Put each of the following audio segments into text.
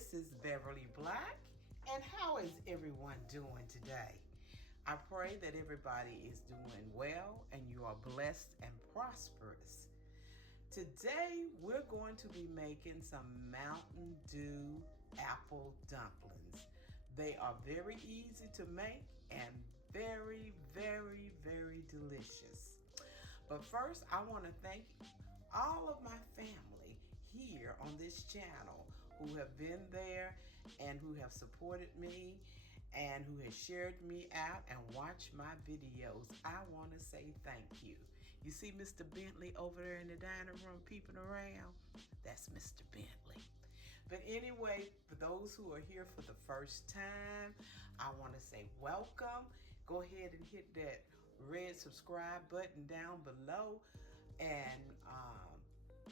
this is Beverly Black, and how is everyone doing today? I pray that everybody is doing well and you are blessed and prosperous. Today we're going to be making some Mountain Dew apple dumplings. They are very easy to make and very, very, very delicious. But first, I want to thank all of my family here on this channel who have been there and who have supported me and who has shared me out and watched my videos. I want to say thank you. You see Mr. Bentley over there in the dining room peeping around? That's Mr. Bentley. But anyway, for those who are here for the first time, I want to say welcome. Go ahead and hit that red subscribe button down below and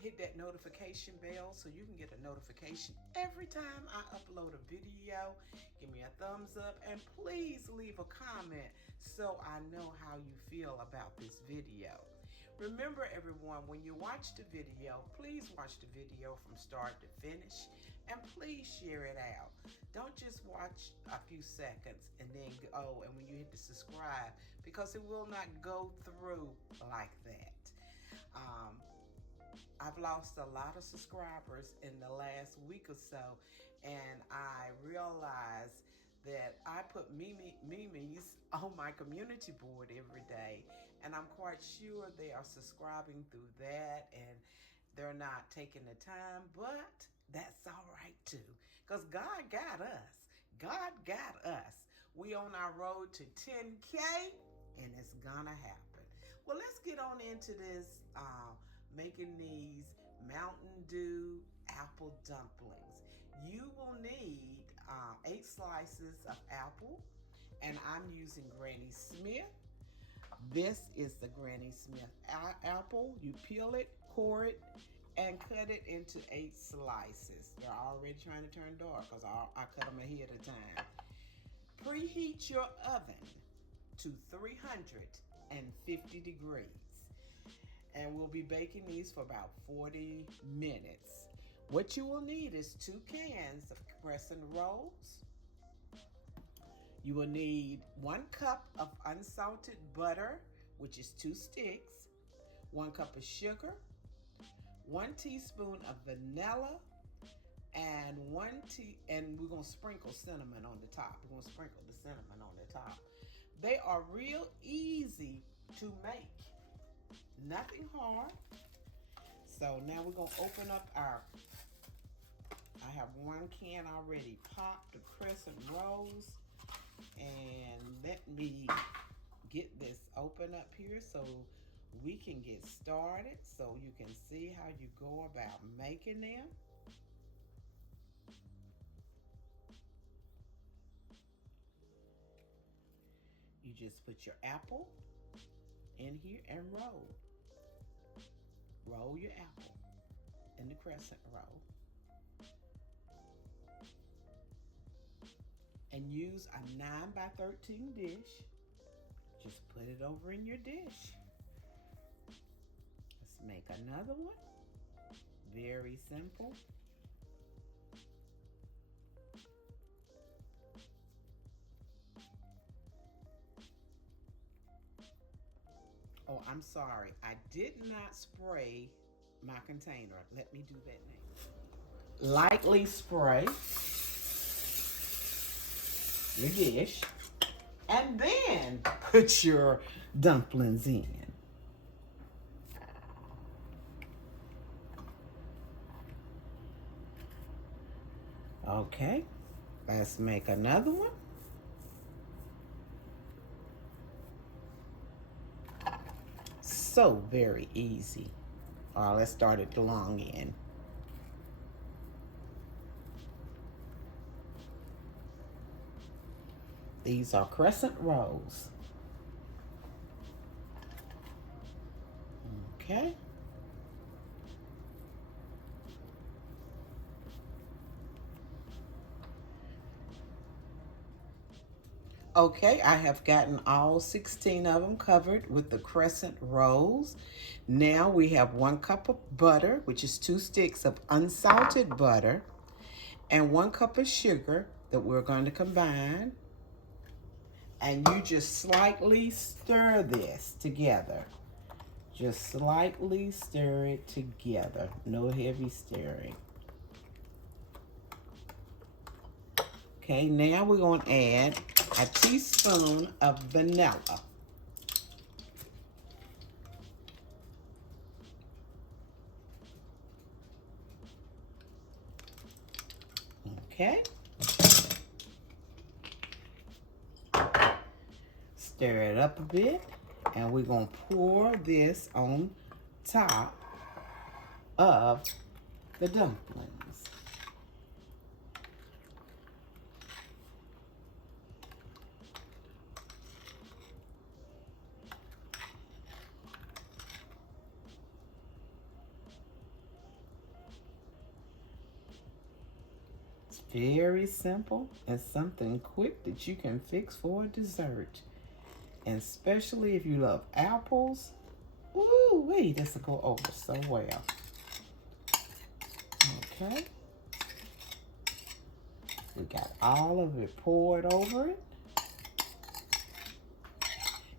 hit that notification bell so you can get a notification every time I upload a video. Give me a thumbs up and please leave a comment so I know how you feel about this video. Remember everyone, when you watch the video, please watch the video from start to finish and please share it out. Don't just watch a few seconds and then go and when you hit the subscribe, because it will not go through like that. I've lost a lot of subscribers in the last week or so, and I realized that I put memes on my community board every day, and I'm quite sure they are subscribing through that and they're not taking the time, but that's all right too, because God got us. God got us. We on our road to 10K, and it's gonna happen. Well, let's get on into this making these Mountain Dew apple dumplings. You will need 8 slices of apple, and I'm using Granny Smith. This is the Granny Smith apple. You peel it, core it, and cut it into 8 slices. They're already trying to turn dark because I cut them ahead of time. Preheat your oven to 350 degrees. And we'll be baking these for about 40 minutes. What you will need is 2 cans of crescent rolls. You will need 1 cup of unsalted butter, which is 2 sticks, 1 cup of sugar, 1 teaspoon of vanilla, and and we're gonna sprinkle cinnamon on the top. We're gonna sprinkle the cinnamon on the top. They are real easy to make. Nothing hard. So now we're gonna open up I have 1 can already popped of crescent rolls, and let me get this open up here so we can get started, so you can see how you go about making them. You just put your apple in here and roll. Roll your apple in the crescent roll. And use a 9x13 dish. Just put it over in your dish. Let's make another one. Very simple. Oh, I'm sorry. I did not spray my container. Let me do that now. Lightly spray your dish and then put your dumplings in. Okay, let's make another one. So very easy. Let's start at the long end. These are crescent rolls. Okay. Okay, I have gotten all 16 of them covered with the crescent rolls. Now we have 1 cup of butter, which is 2 sticks of unsalted butter, and 1 cup of sugar that we're going to combine. And you just slightly stir this together. Just slightly stir it together. No heavy stirring. Okay, now we're going to add a teaspoon of vanilla. Okay. Stir it up a bit, and we're going to pour this on top of the dumplings. It's very simple and something quick that you can fix for a dessert. And especially if you love apples. Ooh, wait, this will go over so well. Okay. We got all of it poured over it.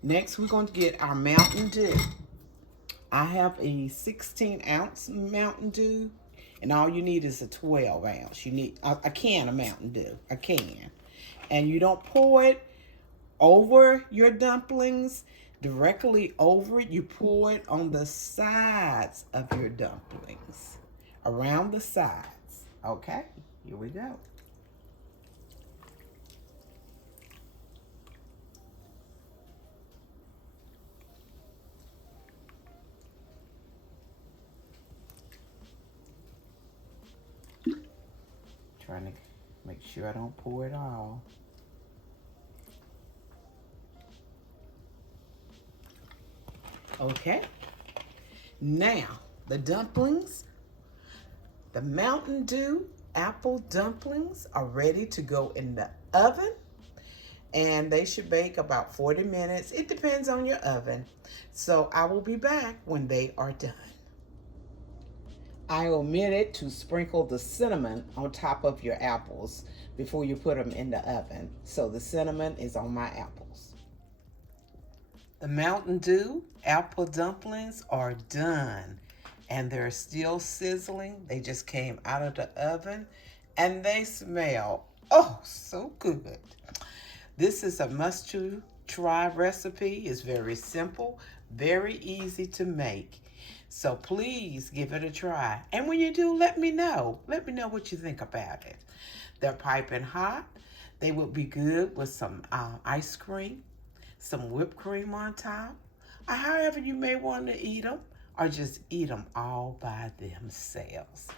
Next, we're going to get our Mountain Dew. I have a 16-ounce Mountain Dew, and all you need is a 12-ounce. You need a can of Mountain Dew, a can. And you don't pour it over your dumplings, directly over it. You pour it on the sides of your dumplings, around the sides. Okay, here we go. Trying to make sure I don't pour it all. Okay, now the dumplings, the Mountain Dew apple dumplings are ready to go in the oven, and they should bake about 40 minutes. It depends on your oven. So I will be back when they are done. I omitted to sprinkle the cinnamon on top of your apples before you put them in the oven. So the cinnamon is on my apples. The Mountain Dew apple dumplings are done, and they're still sizzling. They just came out of the oven, and they smell, oh, so good. This is a must-try recipe. It's very simple, very easy to make. So please give it a try. And when you do, let me know. Let me know what you think about it. They're piping hot. They would be good with some ice cream, some whipped cream on top, or however you may want to eat them, or just eat them all by themselves.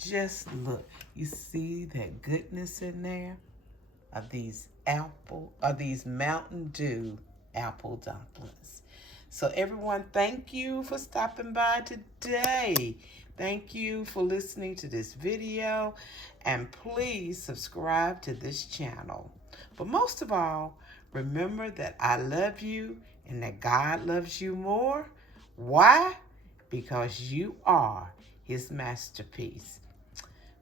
Just look, you see that goodness in there of these Mountain Dew apple dumplings. So everyone, thank you for stopping by today. Thank you for listening to this video, and please subscribe to this channel. But most of all, remember that I love you and that God loves you more. Why? Because you are his masterpiece.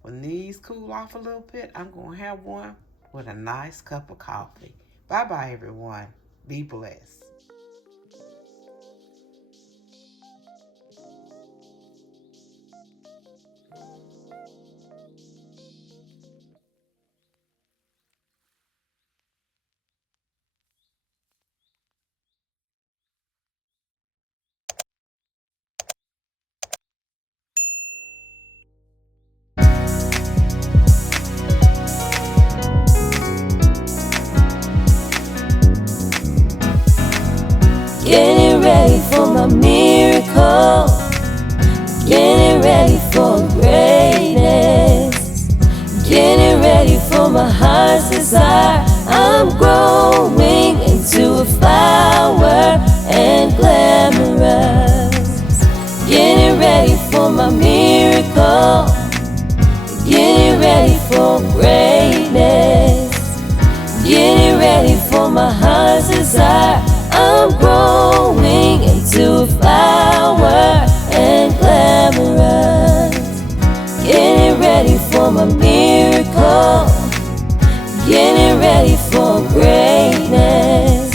When these cool off a little bit, I'm going to have one with a nice cup of coffee. Bye-bye, everyone. Be blessed. Getting ready for my miracle, getting ready for greatness, getting ready for my heart's desire. I'm growing into a flower and glamorous. Getting ready for my miracle, getting ready for greatness, getting ready for my heart's desire. I'm growing into a flower and glamorous. Getting ready for for my miracle, getting ready for greatness,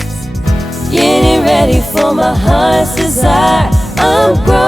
getting ready for my heart's desire. I'm growing